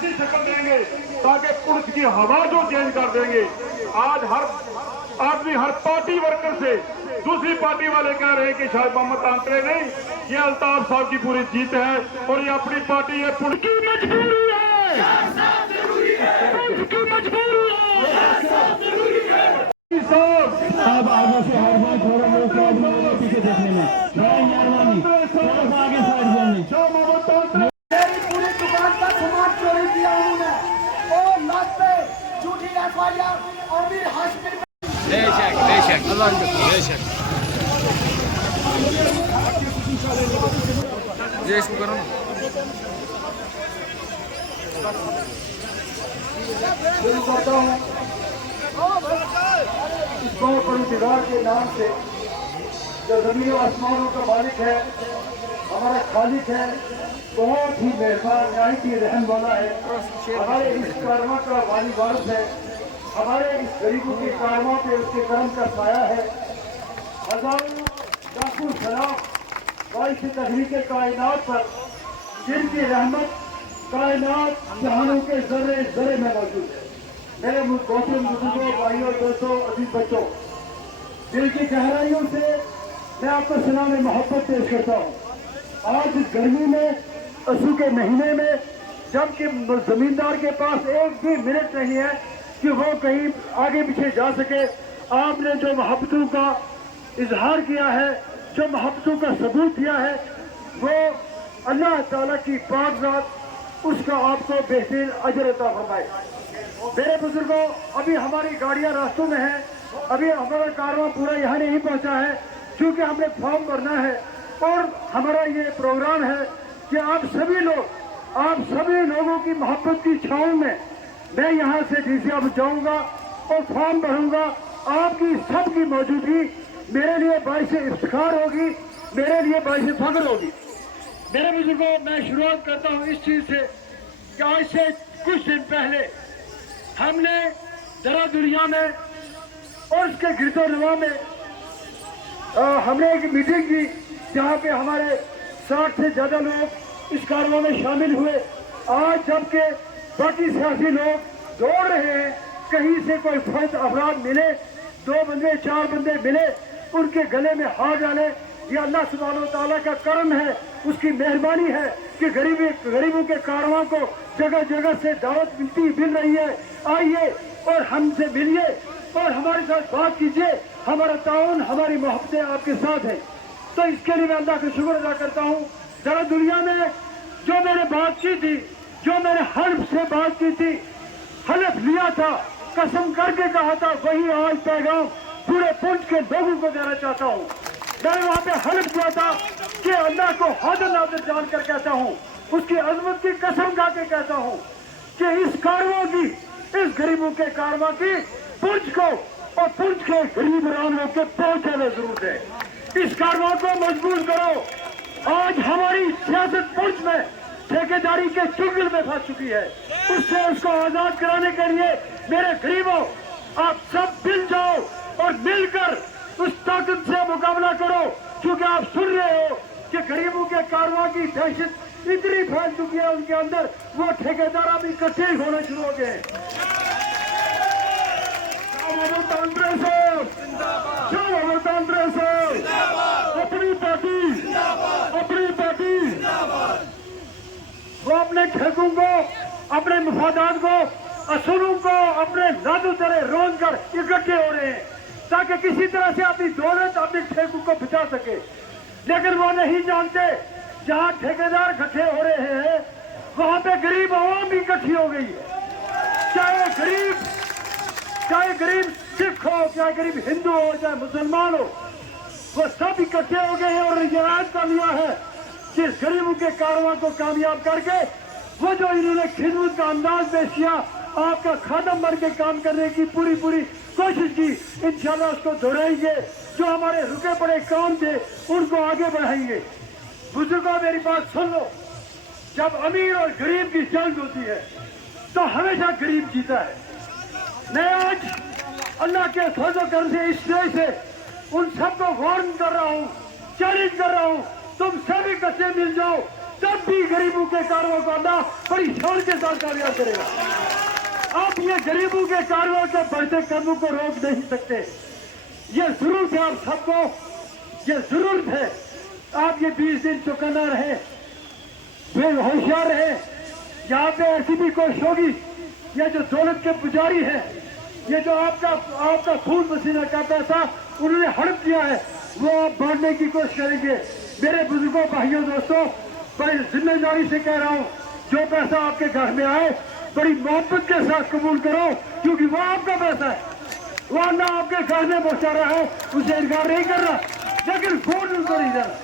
ایسی شکل دیں گے تاکہ پولیس کی ہوا جو چینج کر دیں گے. آج ہر آدمی ہر پارٹی ورکر سے دوسری پارٹی والے کہہ رہے ہیں کہ شاید محمد تانترے نہیں, یہ الطاف صاحب کی پوری جیت ہے اور یہ اپنی پارٹی ہے. پولیس کی مجبوری ہے, پولیس کی مجبوری ہے. صاحب آگے سے ہر بار تھوڑا لوگ پیچھے دیکھنے میں مہربانی تھوڑا سا آگے سائڈ کرنی. میری پوری دکان کا سامان چوری کیا انہوں نے اور لاکھ پہ جھوٹی ایف آئی آر امیر ہاشمی بے شک اللہ بے شک یہ اس کو کرو نا. شروع کرتا ہوں اس بہت بڑی دیوار کے نام سے جو زمین و آسمانوں کا مالک ہے, ہمارا خالق ہے, بہت ہی مہربان نہایت ہی رحم والا ہے. ہمارے اس کارواں کا والی وارث ہے, ہمارے اس غریبوں کے کارواں پہ اس کے کرم کا سایہ ہے. ہزاروں لاکھوں سلام باعث تحریک کائنات پر جن کی رحمت کائنات جہانوں کے ذرے ذرے میں موجود ہے. میرے محترم بزرگوں, بھائیوں, دوستوں, عزیز بچوں, دل کی گہرائیوں سے میں آپ کو سلام محبت پیش کرتا ہوں. آج اس گرمی میں, اسو کے مہینے میں, جب کہ زمیندار کے پاس ایک بھی منٹ نہیں ہے کہ وہ کہیں آگے پیچھے جا سکے, آپ نے جو محبتوں کا اظہار کیا ہے, جو محبتوں کا ثبوت دیا ہے, وہ اللہ تعالیٰ کی پاک ذات اس کا آپ کو بہترین اجر عطا فرمائے. میرے بزرگوں, ابھی ہماری گاڑیاں راستوں میں ہیں, ابھی ہمارا کارواں پورا یہاں نہیں پہنچا ہے کیونکہ ہم نے فارم بھرنا ہے اور ہمارا یہ پروگرام ہے کہ آپ سبھی لوگوں کی محبت کی چھاؤں میں یہاں سے ڈی سی آفس جاؤں گا اور فارم بھروں گا. آپ کی سب کی موجودگی میرے لیے باعث افتخار ہوگی, میرے لیے باعث فخر ہوگی. میرے بزرگوں, میں شروعات کرتا ہوں اس چیز سے کہ آج سے کچھ دن پہلے ہم نے ذرا دنیا میں اور اس کے گرد و نواح میں ہم نے ایک میٹنگ کی جہاں پہ ہمارے 60 سے زیادہ لوگ اس کارواں میں شامل ہوئے. آج جبکہ باقی سیاسی لوگ دوڑ رہے ہیں, کہیں سے کوئی فرد افراد ملے, 2 بندے 4 بندے ملے, ان کے گلے میں ہاتھ ڈالے. یہ اللہ سبحانہ و تعالیٰ کا کرم ہے, اس کی مہربانی ہے کہ غریبوں کے کارواں کو جگہ جگہ سے دعوت مل رہی ہے. آئیے اور ہم سے ملیے اور ہمارے ساتھ بات کیجیے. ہمارا تعاون, ہماری محبتیں آپ کے ساتھ ہیں. تو اس کے لیے میں اللہ کا شکر ادا کرتا ہوں. ذرا دنیا میں جو میں نے بات کی تھی, جو میں نے حلف سے بات کی تھی, حلف لیا تھا, قسم کر کے کہا تھا, وہی آج پیغام پورے پنچ کے لوگوں کو دینا چاہتا ہوں. میں نے وہاں پہ حلف کیا تھا کہ اللہ کو حاضر ناظر جان کر کہتا ہوں, اس کی عظمت کی قسم کھا کے کہتا ہوں کہ اس کارواں کی, اس غریبوں کے کارواں کی پنچ کو اور پنچ کے غریب رانوں کے پہنچانا ضرورت ہے. اس کارواں کو مضبوط کرو. آج ہماری سیاست پنچ میں ٹھیکیداری کے چنگل میں پھنس چکی ہے. اس کو آزاد کرانے کے لیے میرے غریبوں, آپ سب مل جاؤ اور مل کر اس طاقت سے مقابلہ کرو. کیونکہ آپ سن رہے ہو کہ غریبوں کے کارواں کی دہشت اتنی پھیل چکی ہے ان کے اندر, وہ ٹھیکیدار ابھی اکٹھے ہونا شروع ہو گئے. اپنی پارٹی وہ اپنے ٹھیکوں کو, اپنے مفادات کو, اصولوں کو اپنے لادو ترے روز کر اکٹھے ہو رہے ہیں تاکہ کسی طرح سے اپنی دولت, اپنے ٹھیکوں کو بچا سکے. لیکن وہ نہیں جانتے جہاں ٹھیکیدار اکٹھے ہو رہے ہیں وہاں پہ غریب عوام بھی اکٹھی ہو گئی ہے. چاہے غریب سکھ ہو, چاہے غریب ہندو ہو, چاہے مسلمان ہو, وہ سب اکٹھے ہو گئے ہیں اور یہ رائج کا لیا ہے کہ غریبوں کے کارواں کو کامیاب کر کے وہ جو انہوں نے خدمت کا انداز پیش کیا, آپ کا خادم بن کے کام کرنے کی پوری کوشش کی, انشاءاللہ اس کو دہرائیں گے. جو ہمارے رکے پڑے کام تھے ان کو آگے بڑھائیں گے. بزرگوں, میری بات سن لو, جب امیر اور غریب کی جنگ ہوتی ہے تو ہمیشہ غریب جیتا ہے. میں آج اللہ کے فضل و کرم سے اس طرح سے ان سب کو وارن کر رہا ہوں, چیلنج کر رہا ہوں, تم سب اکٹھے مل جاؤ तब भी गरीबों के कारवां को अल्लाह बड़ी शान के साथ कामयाब करेगा। आप ये गरीबों के कारवां के बढ़ते कदमों को रोक नहीं सकते। ये जरूरत है आप सबको, ये जरूरत है आप ये 20 दिन चौकन्ना रहे, होशियार रहे। यहाँ पे ऐसी भी कोशिश होगी, ये जो दौलत के पुजारी है, ये जो आपका खून पसीना का पैसा उन्होंने हड़प दिया है, वो आप बांटने की कोशिश करेंगे। मेरे बुजुर्गों, भाइयों, दोस्तों, बड़ी जिम्मेदारी से कह रहा हूँ, जो पैसा आपके घर में आए बड़ी मोहब्बत के साथ कबूल करो, क्योंकि वो आपका पैसा है। वो अल्लाह आपके घर में पहुंचा रहा है, उसे इनकार नहीं कर रहा, लेकिन खून उनको नहीं देना।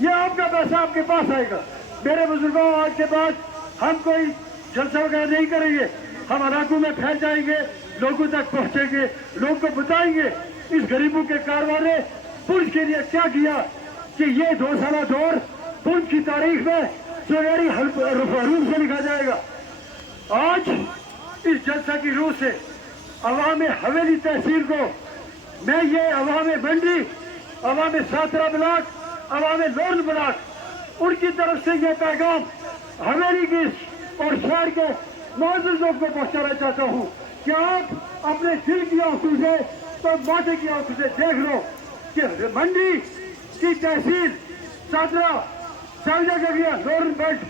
ये आपका पैसा आपके पास आएगा। मेरे बुजुर्गों, आज के बाद हम कोई जलसा वगैरह नहीं करेंगे, हम इलाकों में फैल जाएंगे, लोगों तक पहुंचेंगे, लोगों को बताएंगे इस गरीबों के कारवां ने पुंछ के लिए क्या किया, कि ये 2 साल दौर पुंछ की तारीख में सुनहरी रूप से लिखा जाएगा। आज इस जलसा की रूह से अवाम हवेली तहसील को मैं ये अवाम मंडी, अवाम सातरा ब्लॉक, अवाम लोन ब्लॉक, उनकी तरफ से ये पैगाम हवेली की और शहर के मौजूद लोगों को पहुंचाना चाहता हूं कि आप अपने दिल की आंखों से तो माथे की आंखों से देख लो कि मंडी की तहसील सातरा साझा कर दिया लोन बेल्ट,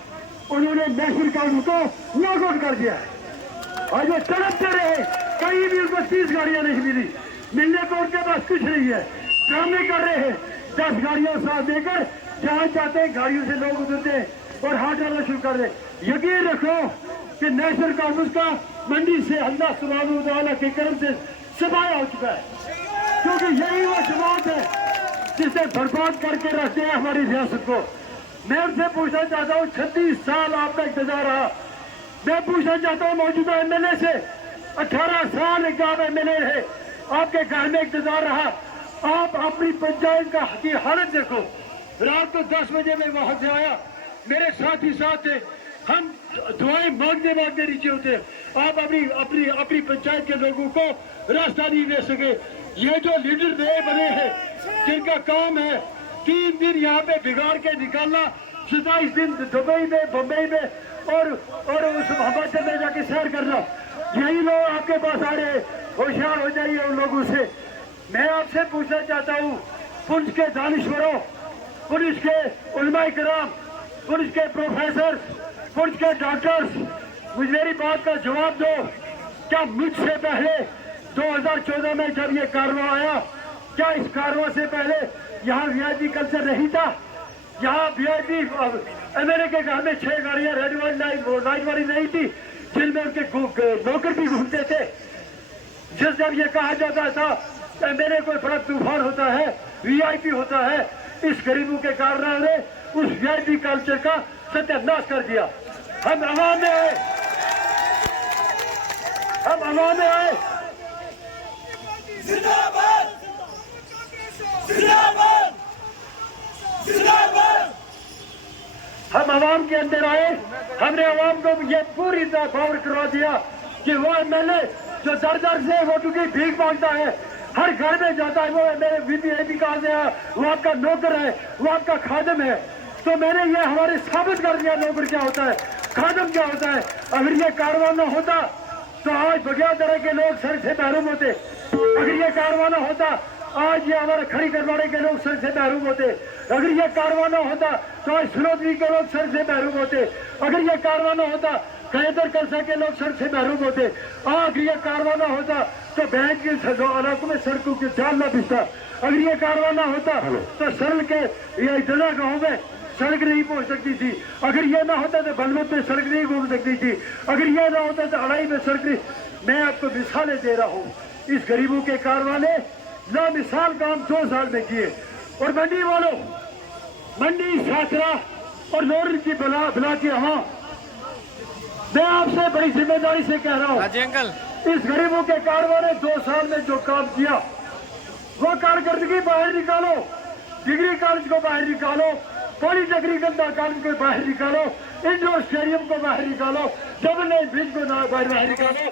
उन्होंने नेशनल कानून को नॉकआउट कर दिया है। और ये तड़पते रहे, कहीं भी उनको 30 गाड़ियां नहीं मिली, मिलने को उनके पास कुछ नहीं है, ड्रामे कर रहे हैं। 10 गाड़ियां साथ देकर जहां चाहते हैं गाड़ियों से लोग उतरते हैं और हाथ डालना शुरू कर दे। यकीन रखो कि नेशनल कांग्रेस का मंडी से अल्लाह सुब्हानहू व तआला के करम से सफाया हो चुका है, क्योंकि यही वो जमात है जिसे बर्बाद करके रखते हैं हमारी रियासत को। मैं उनसे पूछना चाहता हूँ, 36 साल आपका इक़्तिदार रहा, मैं पूछना चाहता हूँ मौजूदा एमएलए से, 18 साल आप एमएलए रहे, आपके घर में इक़्तिदार रहा, आप अपनी पंचायत की हालत देखो। रात को 10 बजे में वहां से आया, मेरे साथी साथ थे, हम दुआएं मांगते मांगते नीचे होते, आप अपनी पंचायत के लोगों को रास्ता नहीं दे सके। ये जो लीडर नए बने हैं, जिनका काम है 3 दिन यहाँ पे बिगाड़ के निकालना, 27 दिन दुबई में, बम्बई में और उस हिमाचल में जाके सैर करना, यही लोग आपके पास आ रहे। होशियार हो जाइए उन लोगों से। मैं आपसे पूछना चाहता हूँ, पुंछ के दानिश्वरों, पुलिस के उलमाए किराम, पुलिस के प्रोफेसर, पुलिस के डॉक्टर्स, मुझे मेरी बात का जवाब दो। क्या मुझसे पहले 2014 में जब ये कारवां आया, क्या इस कारवां से पहले यहाँ वीआईपी कल्चर नहीं था? यहाँ वीआईपी एमएलए के घर में 6 गाड़ियां रेड लाइट वाली नहीं थी, जिनमें उनके नौकर भी घूमते थे। जिस जब ये कहा जाता था एमएलए कोई बड़ा तूफान होता है, वीआईपी होता है, इस गरीबों के कारनामे ने उस वीआईपी कल्चर का सत्यानाश कर दिया। हम आवाम में आए, हम आवाम में आए, जिंदाबाद जिंदाबाद जिंदाबाद, हम आवाम के अंदर आए। हमने आवाम को ये पूरी तरह पावर करवा दिया कि वो एमएलए जो दर दर से वोटों की भीख मांगता है, हर घर में जाता है, वो मेरे वीपीआईपी कहा गया, वो आपका नौकर है, वो आपका खादम है। तो मैंने ये हमारे साबित कर दिया नौकर क्या होता है, खादम क्या होता है। अगर ये कारवां न होता तो आज बगियादरा के लोग सड़क से महरूम होते। अगर ये कारवां न होता आज ये हमारे खड़ी करवाने के लोग सड़क से महरूम होते। अगर ये कारवां न होता तो आज सुलोदरी के लोग सड़क से महरूम होते। अगर ये कारवां न होता कैदर कलसा के लोग सड़क से महरूम होते। अगर ये कारवां न होता तो बैंक के इलाकों में सड़कों के जाल न बिछता। अगर ये कारवां न होता तो सरल के ये इतना गाँव में सड़क नहीं पहुंच सकती थी। अगर ये ना होता तो बलवत में सड़क नहीं घूम सकती थी। अगर ये ना होता तो अड़ाई में सड़क नहीं। मैं आपको मिसालें दे रहा हूँ, इस गरीबों के कारवां ने लामिसाल काम 2 साल में किए। और मंडी वालों, मंडी सातरा और लोरन की बला के यहाँ मैं आपसे बड़ी जिम्मेदारी से कह रहा हूँ, अंकल इस गरीबों के कारवां ने 2 साल में जो काम किया वो कारकर्दगी बाहर निकालो। डिग्री कॉलेज को बाहर निकालो, पॉलिटेक्निकल कॉलेज को बाहर निकालो, इंडोर स्टेडियम को बाहर निकालो, डबल लाइन ब्रिज को बाहर निकालो।